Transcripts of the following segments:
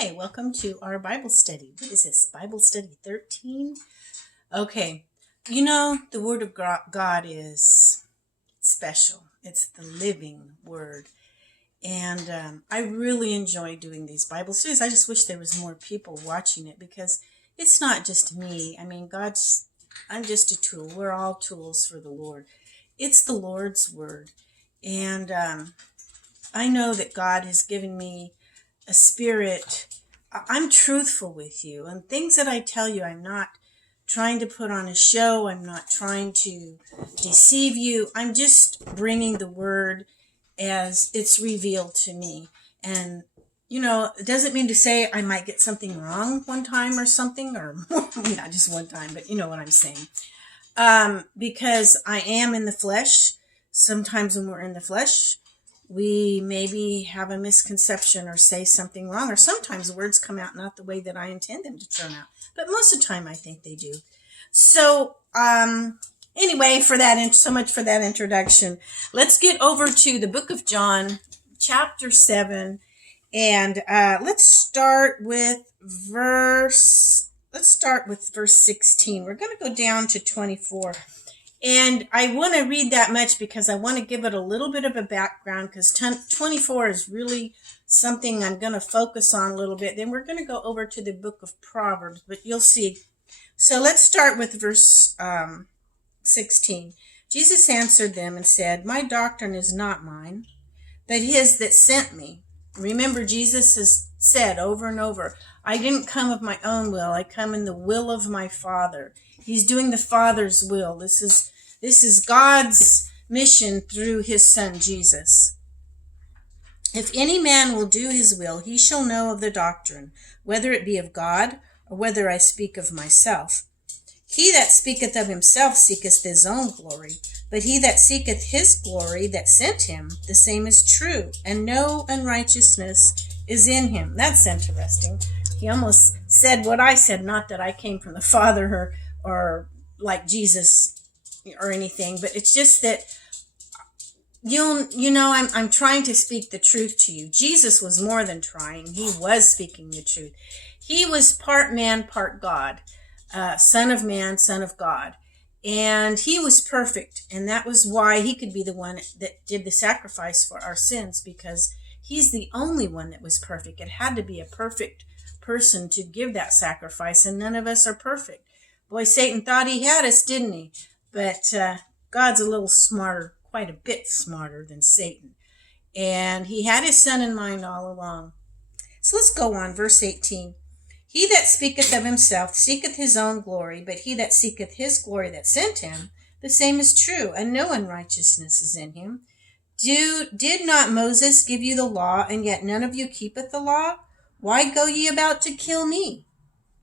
Hi, welcome to our Bible study. What is this? Bible study 13? Okay, the Word of God is special. It's the living Word. And I really enjoy doing these Bible studies. I just wish there was more people watching it because it's not just me. I mean, I'm just a tool. We're all tools for the Lord. It's the Lord's Word. And I know that God has given me a spirit. I'm truthful with you, and things that I tell you, I'm not trying to put on a show. I'm not trying to deceive you. I'm just bringing the word as it's revealed to me. And it doesn't mean to say I might get something wrong one time or something, or not just one time, but you know what I'm saying. Because I am in the flesh. Sometimes when we're in the flesh, we maybe have a misconception or say something wrong, or sometimes words come out not the way that I intend them to turn out. But most of the time, I think they do. So, anyway, so much for that introduction. Let's get over to the book of John, chapter 7, and let's start with verse 16. We're going to go down to 24. And I want to read that much because I want to give it a little bit of a background, because 24 is really something I'm going to focus on a little bit. Then we're going to go over to the book of Proverbs, but you'll see. So let's start with verse 16. Jesus answered them and said, "My doctrine is not mine, but his that sent me." Remember, Jesus has said over and over, I didn't come of my own will. I come in the will of my Father. He's doing the Father's will. This is God's mission through his Son, Jesus. "If any man will do his will, he shall know of the doctrine, whether it be of God, or whether I speak of myself. He that speaketh of himself seeketh his own glory, but he that seeketh his glory that sent him, the same is true, and no unrighteousness is in him." That's interesting. He almost said what I said, not that I came from the Father or like Jesus or anything, but it's just that I'm trying to speak the truth to you. Jesus was more than trying. He was speaking the truth. He was part man, part God, son of man, son of God. And he was perfect. And that was why he could be the one that did the sacrifice for our sins, because he's the only one that was perfect. It had to be a perfect person to give that sacrifice, and none of us are perfect. Boy, Satan thought he had us, didn't he? But God's a little smarter, quite a bit smarter than Satan. And he had his Son in mind all along. So let's go on, verse 18. "He that speaketh of himself seeketh his own glory, but he that seeketh his glory that sent him, the same is true, and no unrighteousness is in him. Did not Moses give you the law, and yet none of you keepeth the law? Why go ye about to kill me?"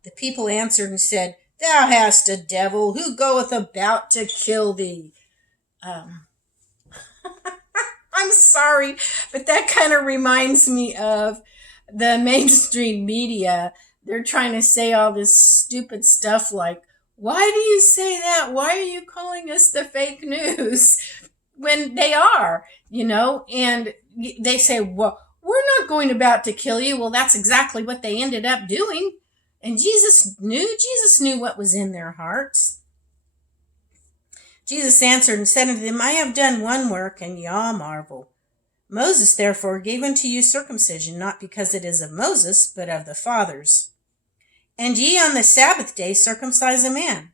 The people answered and said, "Thou hast a devil. Who goeth about to kill thee?" I'm sorry, but that kind of reminds me of the mainstream media. They're trying to say all this stupid stuff like, "Why do you say that? Why are you calling us the fake news?" When they are, and they say, "Well, we're not going about to kill you." Well, that's exactly what they ended up doing. And Jesus knew what was in their hearts. Jesus answered and said unto them, "I have done one work, and ye all marvel. Moses therefore gave unto you circumcision, not because it is of Moses, but of the fathers. And ye on the Sabbath day circumcise a man.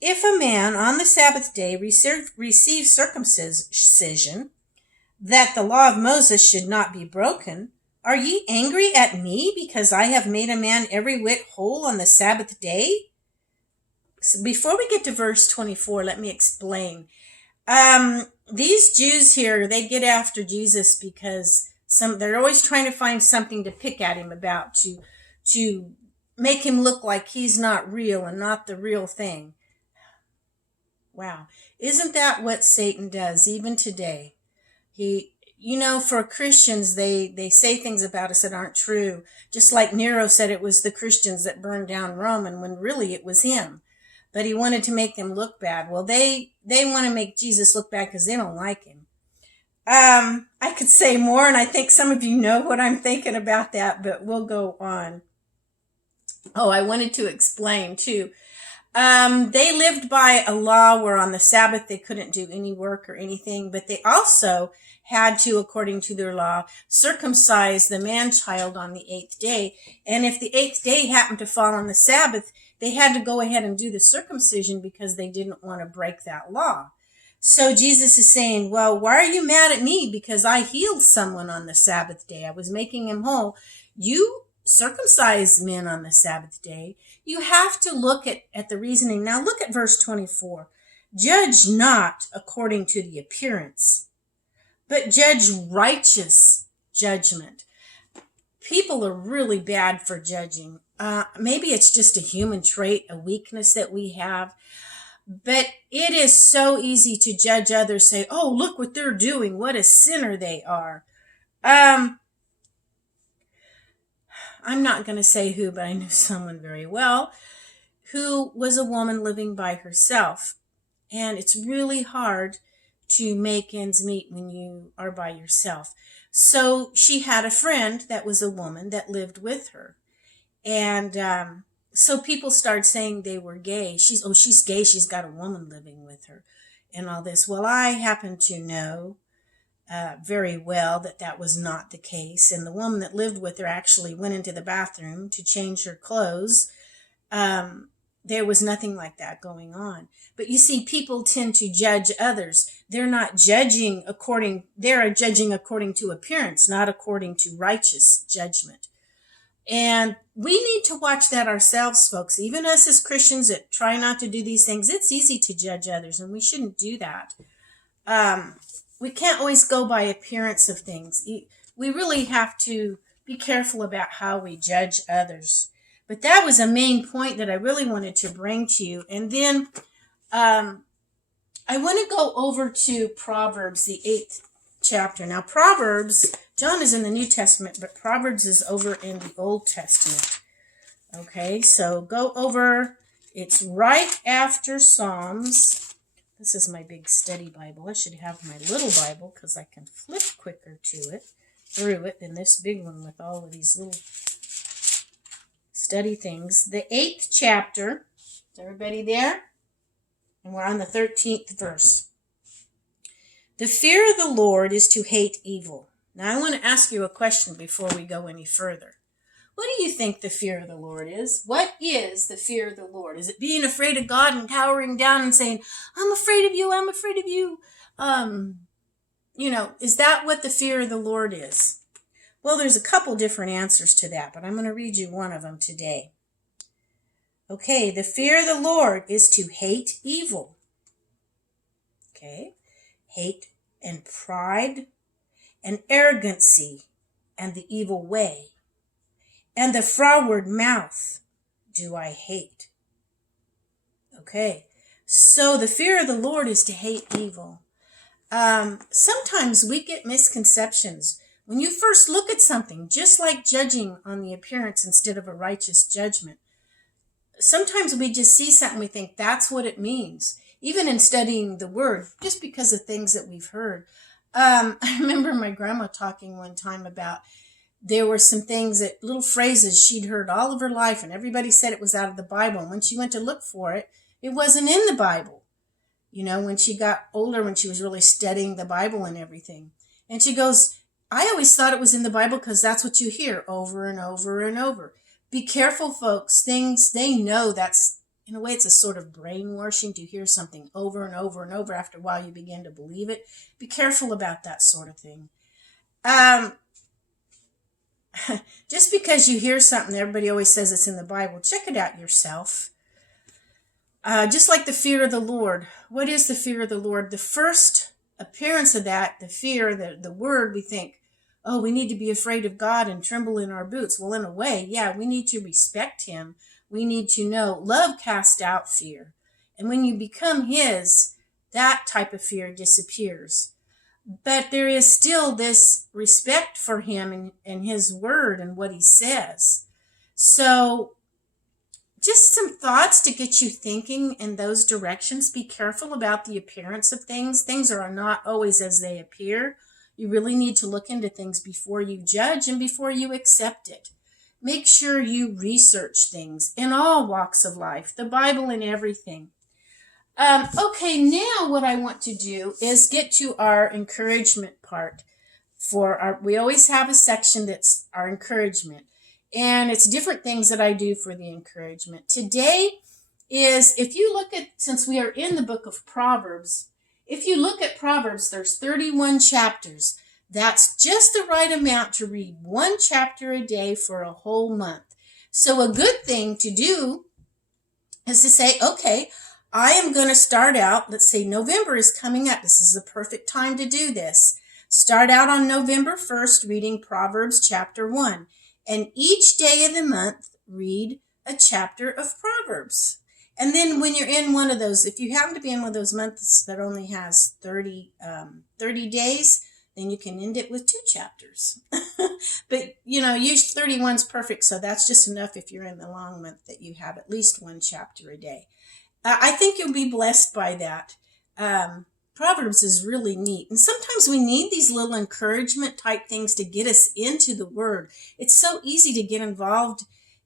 If a man on the Sabbath day receive circumcision, that the law of Moses should not be broken, are ye angry at me, because I have made a man every whit whole on the Sabbath day?" So before we get to verse 24, let me explain. These Jews here, they get after Jesus because they're always trying to find something to pick at him about, to make him look like he's not real and not the real thing. Wow. Isn't that what Satan does even today? For Christians, they say things about us that aren't true. Just like Nero said it was the Christians that burned down Rome, and when really it was him. But he wanted to make them look bad. Well, they want to make Jesus look bad because they don't like him. I could say more, and I think some of you know what I'm thinking about that, but we'll go on. Oh, I wanted to explain too. They lived by a law where on the Sabbath they couldn't do any work or anything, but they also had to, according to their law, circumcise the man child on the eighth day. And if the eighth day happened to fall on the Sabbath, they had to go ahead and do the circumcision because they didn't want to break that law. So Jesus is saying, well, why are you mad at me? Because I healed someone on the Sabbath day. I was making him whole. You circumcise men on the Sabbath day. You have to look at the reasoning. Now look at verse 24. Judge not according to the appearance, but judge righteous judgment. People are really bad for judging. Maybe it's just a human trait, a weakness that we have. But it is so easy to judge others, say, oh, look what they're doing. What a sinner they are. I'm not going to say who, but I knew someone very well who was a woman living by herself. And it's really hard to make ends meet when you are by yourself. So she had a friend that was a woman that lived with her. And so people started saying they were gay. She's gay. She's got a woman living with her and all this. Well, I happen to know very well that was not the case. And the woman that lived with her actually went into the bathroom to change her clothes. There was nothing like that going on. But you see, people tend to judge others. They're not judging they're judging according to appearance, not according to righteous judgment. And we need to watch that ourselves, folks. Even us as Christians that try not to do these things, it's easy to judge others, and we shouldn't do that. We can't always go by appearance of things. We really have to be careful about how we judge others. But that was a main point that I really wanted to bring to you. And then I want to go over to Proverbs, the 8th chapter. Now, Proverbs, John is in the New Testament, but Proverbs is over in the Old Testament. Okay, so go over. It's right after Psalms. This is my big study Bible. I should have my little Bible because I can flip quicker through it than this big one with all of these little study things. The 8th chapter. Is everybody there? And we're on the 13th verse. The fear of the Lord is to hate evil. Now I want to ask you a question before we go any further. What do you think the fear of the Lord is? What is the fear of the Lord? Is it being afraid of God and cowering down and saying, I'm afraid of you, I'm afraid of you? Is that what the fear of the Lord is? Well, there's a couple different answers to that, but I'm going to read you one of them today. Okay, the fear of the Lord is to hate evil. Okay, hate and pride and arrogancy and the evil way. And the froward mouth do I hate. Okay, so the fear of the Lord is to hate evil. Sometimes we get misconceptions. When you first look at something, just like judging on the appearance instead of a righteous judgment, sometimes we just see something, we think that's what it means. Even in studying the Word, just because of things that we've heard. I remember my grandma talking one time about there were some things, that little phrases she'd heard all of her life, and everybody said it was out of the Bible. And when she went to look for it, it wasn't in the Bible. When she got older, when she was really studying the Bible and everything. And she goes, I always thought it was in the Bible because that's what you hear over and over and over. Be careful, folks. Things they know, that's, in a way, it's a sort of brainwashing to hear something over and over and over. After a while, you begin to believe it. Be careful about that sort of thing. Just because you hear something, everybody always says it's in the Bible. Check it out yourself. Just like the fear of the Lord. What is the fear of the Lord? The first appearance of that, the fear, the word, we think, oh, we need to be afraid of God and tremble in our boots. Well, in a way, yeah, we need to respect him. We need to know love casts out fear. And when you become his, that type of fear disappears. But there is still this respect for him and his word and what he says. So just some thoughts to get you thinking in those directions. Be careful about the appearance of things. Things are not always as they appear. You really need to look into things before you judge and before you accept it. Make sure you research things in all walks of life, the Bible and everything. Okay, now what I want to do is get to our encouragement part. We always have a section that's our encouragement, and it's different things that I do for the encouragement. Today is, if you look at, since we are in the book of Proverbs, if you look at Proverbs, there's 31 chapters. That's just the right amount to read one chapter a day for a whole month. So a good thing to do is to say, okay, I am going to start out, let's say November is coming up. This is the perfect time to do this. Start out on November 1st reading Proverbs chapter 1. And each day of the month, read a chapter of Proverbs. And then when you're in one of those, if you happen to be in one of those months that only has 30 days, then you can end it with 2 chapters. But, usually 31 is perfect, so that's just enough if you're in the long month that you have at least 1 chapter a day. I think you'll be blessed by that. Proverbs is really neat. And sometimes we need these little encouragement type things to get us into the Word. It's so easy to get involved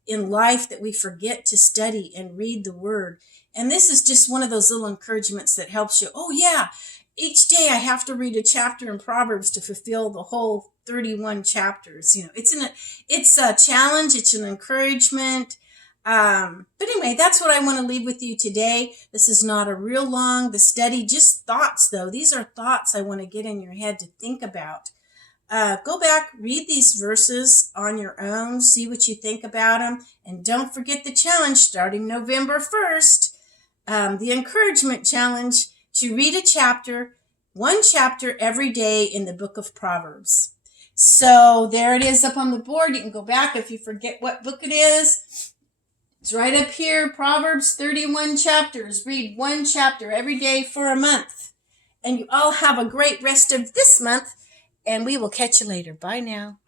in life that we forget to study and read the Word. And this is just one of those little encouragements that helps you. Oh, yeah, each day I have to read a chapter in Proverbs to fulfill the whole 31 chapters. It's a challenge. It's an encouragement. But anyway, that's what I want to leave with you today. This is not a real long, the study, just thoughts though. These are thoughts I want to get in your head to think about. Go back, read these verses on your own, see what you think about them. And don't forget the challenge starting November 1st, the encouragement challenge to read a chapter, 1 chapter every day in the book of Proverbs. So there it is up on the board. You can go back if you forget what book it is. It's right up here, Proverbs 31 chapters. Read 1 chapter every day for a month. And you all have a great rest of this month, and we will catch you later. Bye now.